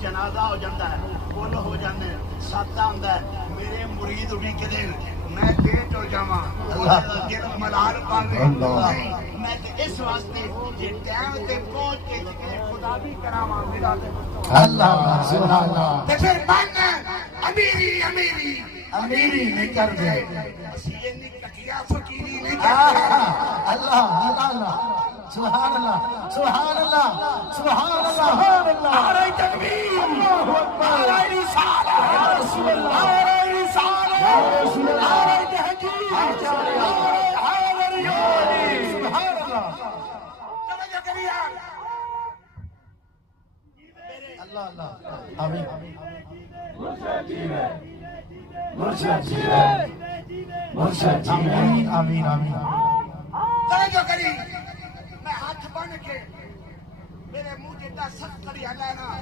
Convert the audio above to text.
جنازہ ہو جاتا ہے فل ہو جانے سادہ ہوندا ہے میرے مرید اٹھی کے دے میں لیٹ ہو جاواں دل ملال پاوے میں اس واسطے جے ٹائم تے پہنچ کے خدا بھی کراواں میرا اللہ سبحان اللہ تے پھر من امیری امیری امیری نہیں کر دے اسی انی کٹیا فقیری نہیں کرتے اللہ اللہ سبحان اللہ سبحان اللہ سبحان اللہ سبحان اللہ نعرہ تکبیر اللہ اکبر نعرہ رسالہ یا رسول اللہ نعرہ رسالہ یا رسول اللہ نعرہ تحقیق نعرہ حیدریت سبحان اللہ توجہ کریے اللہ اللہ آمین مرشد جیوے مرشد آمین آمین آمین توجہ کریے میں ہاتھ بن کے میرے منہ جیتا سخت کری ہلانا